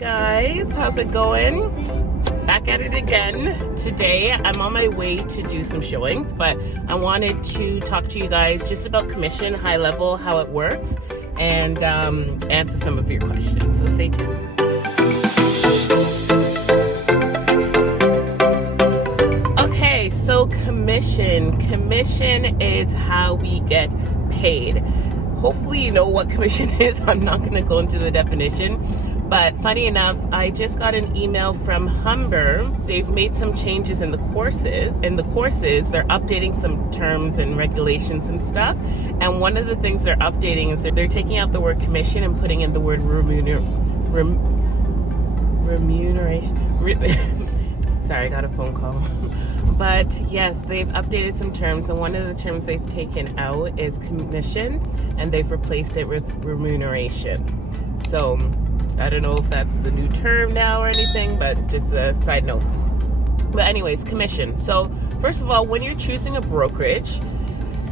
Guys, how's it going? Back at it again. Today I'm on my way to do some showings, but I wanted to talk to you guys just about commission, high level, how it works, and answer some of your questions. So stay tuned. Okay, so commission is how we get paid. Hopefully you know what commission is. I'm not going to go into the definition, but funny enough, I just got an email from Humber. They've made some changes in the courses. They're updating some terms and regulations and stuff. And one of the things they're updating is that they're taking out the word commission and putting in the word remuneration. Sorry, I got a phone call. But yes, they've updated some terms, and one of the terms they've taken out is commission, and they've replaced it with remuneration. So I don't know if that's the new term now or anything, but just a side note. But anyways, commission. So first of all, when you're choosing a brokerage,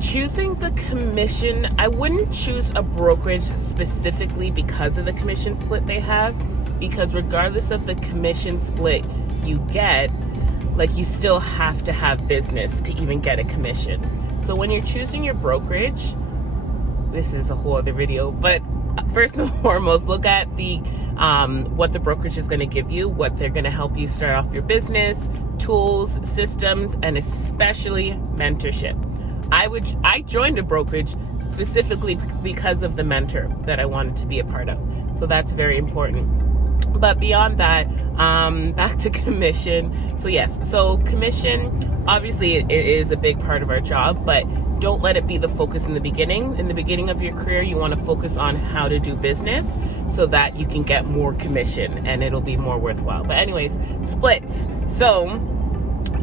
choosing the commission, I wouldn't choose a brokerage specifically because of the commission split they have, because regardless of the commission split you get, like, you still have to have business to even get a commission. So when you're choosing your brokerage, this is a whole other video, but first and foremost, look at the what the brokerage is going to give you, what they're going to help you start off your business, tools, systems, and especially mentorship. I joined a brokerage specifically because of the mentor that I wanted to be a part of. So that's very important. But beyond that, back to commission. So yes, so commission, obviously it is a big part of our job, but don't let it be the focus in the beginning. In the beginning of your career, you want to focus on how to do business so that you can get more commission and it'll be more worthwhile. But anyways, splits. So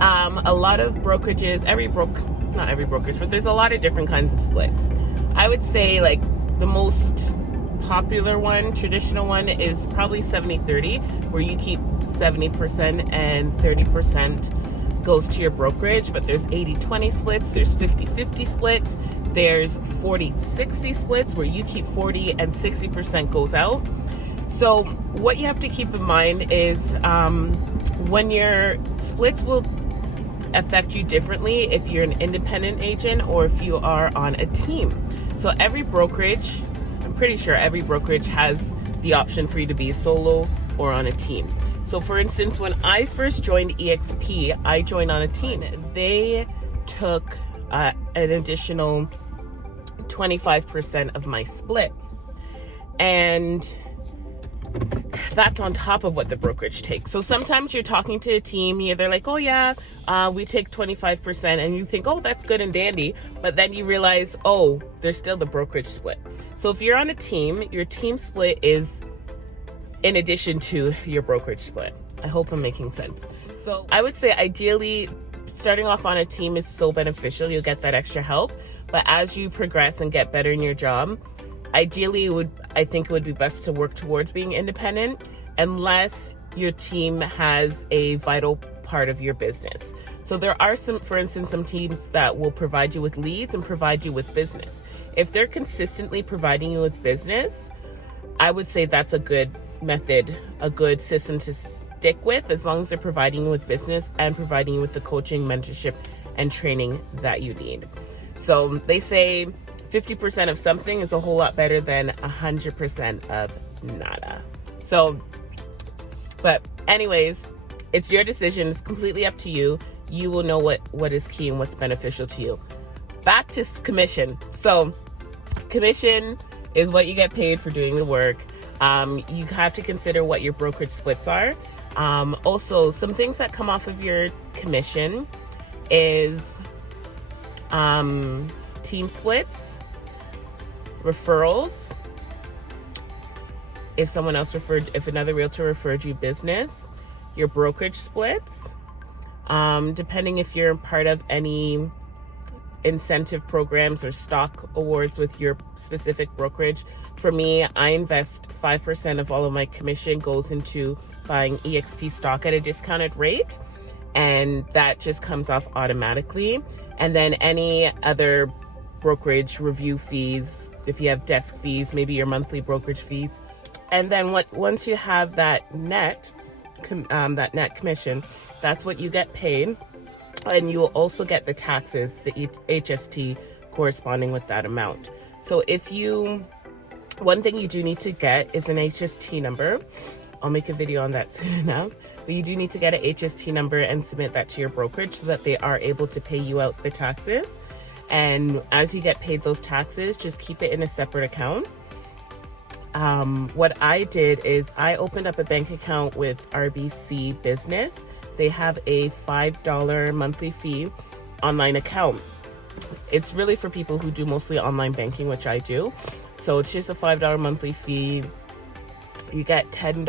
a lot of brokerages, not every brokerage, but there's a lot of different kinds of splits. I would say like the most popular one, traditional one, is probably 70-30, where you keep 70% and 30% goes to your brokerage. But there's 80-20 splits, there's 50-50 splits, there's 40-60 splits where you keep 40 and 60% goes out. So what you have to keep in mind is when your splits will affect you differently if you're an independent agent or if you are on a team. So every brokerage, I'm pretty sure every brokerage has the option for you to be solo or on a team. So for instance, when I first joined EXP, I joined on a team. They took an additional 25% of my split. And that's on top of what the brokerage takes. So sometimes you're talking to a team, they're like, oh yeah, we take 25%, and you think, oh, that's good and dandy, but then you realize, oh, there's still the brokerage split. So if you're on a team, your team split is in addition to your brokerage split. I hope I'm making sense. So I would say ideally starting off on a team is so beneficial. You'll get that extra help, but as you progress and get better in your job, ideally I think it would be best to work towards being independent unless your team has a vital part of your business. So there are for instance, some teams that will provide you with leads and provide you with business. If they're consistently providing you with business, I would say that's a good method, a good system to stick with, as long as they're providing you with business and providing you with the coaching, mentorship, and training that you need. So they say 50% of something is a whole lot better than 100% of nada. So, but anyways, it's your decision. It's completely up to you. You will know what is key and what's beneficial to you. Back to commission. So commission is what you get paid for doing the work. You have to consider what your brokerage splits are. Also, some things that come off of your commission is team splits, referrals, if another realtor referred you business, your brokerage splits, depending if you're part of any incentive programs or stock awards with your specific brokerage. For me, I invest 5% of all of my commission goes into buying EXP stock at a discounted rate, and that just comes off automatically. And then any other brokerage review fees, if you have desk fees, maybe your monthly brokerage fees, And then once you have that net commission, that's what you get paid. And you will also get the taxes, the HST corresponding with that amount. So one thing you do need to get is an HST number. I'll make a video on that soon enough. But you do need to get an HST number and submit that to your brokerage so that they are able to pay you out the taxes. And as you get paid those taxes, just keep it in a separate account. What I did is I opened up a bank account with RBC Business. They have a $5 monthly fee online account. It's really for people who do mostly online banking, which I do. So it's just a $5 monthly fee. You get 10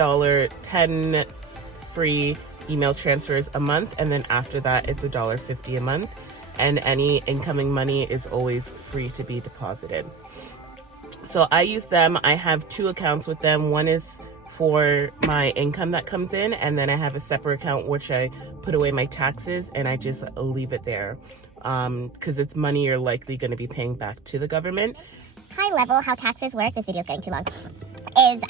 free email transfers a month, and then after that it's $1.50 a month, and any incoming money is always free to be deposited. So I use them. I have 2 accounts with them. One is for my income that comes in, and then I have a separate account which I put away my taxes, and I just leave it there because it's money you're likely going to be paying back to the government. High level, how taxes work, this video is getting too long, is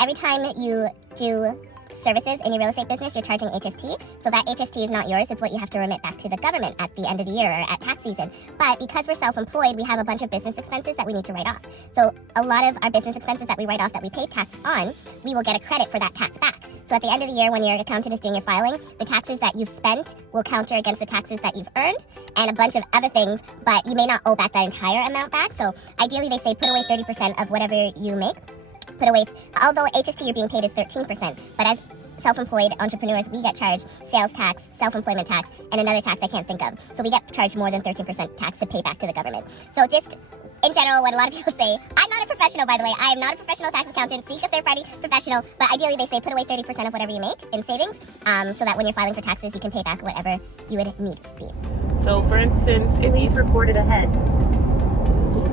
every time you do services in your real estate business, you're charging HST. So that HST is not yours. It's what you have to remit back to the government at the end of the year or at tax season. But because we're self-employed, we have a bunch of business expenses that we need to write off. So a lot of our business expenses that we write off that we pay tax on, we will get a credit for that tax back. So at the end of the year, when your accountant is doing your filing, the taxes that you've spent will counter against the taxes that you've earned and a bunch of other things, but you may not owe back that entire amount back. So ideally, they say put away 30% of whatever you make. Put away, although HST you're being paid is 13%, but as self-employed entrepreneurs, we get charged sales tax, self-employment tax, and another tax I can't think of. So we get charged more than 13% tax to pay back to the government. So just in general, what a lot of people say, I'm not a professional, by the way. I am not a professional tax accountant. Seek a third-party professional. But ideally, they say put away 30% of whatever you make in savings so that when you're filing for taxes, you can pay back whatever you would need be. So for instance, if Please report it ahead.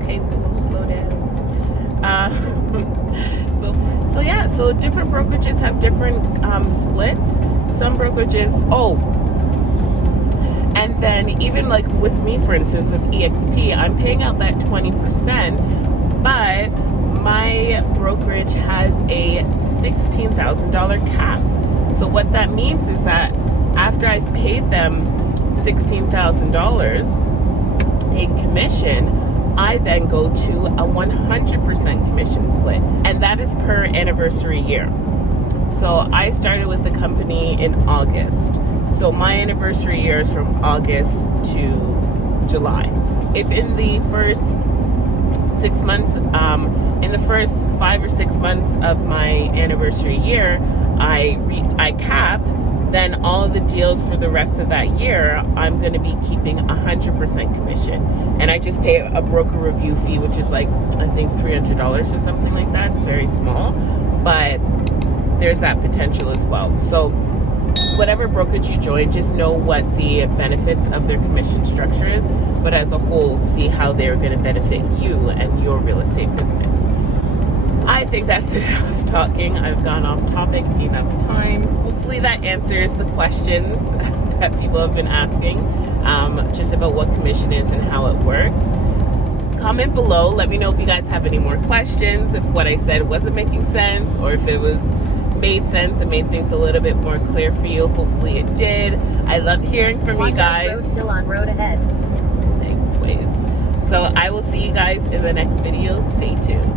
Okay, we'll slow down. So different brokerages have different splits. Some brokerages, and then even like with me, for instance, with EXP, I'm paying out that 20%, but my brokerage has a $16,000 cap. So what that means is that after I've paid them $16,000 in commission, I then go to a 100% commission split, and that is per anniversary year. So I started with the company in August. So my anniversary year is from August to July. If in the first 6 months, in the first 5 or 6 months of my anniversary year, I cap, then all of the deals for the rest of that year, I'm going to be keeping 100% commission. And I just pay a broker review fee, which is like, I think $300 or something like that. It's very small, but there's that potential as well. So whatever brokerage you join, just know what the benefits of their commission structure is, but as a whole, see how they're going to benefit you and your real estate business. I think that's enough talking. I've gone off topic enough times. Hopefully that answers the questions that people have been asking, just about what commission is and how it works. Comment below. Let me know if you guys have any more questions, if what I said wasn't making sense, or if it made sense and made things a little bit more clear for you. Hopefully it did. I love hearing from you guys. Road still on road ahead. Thanks, Waze. So I will see you guys in the next video. Stay tuned.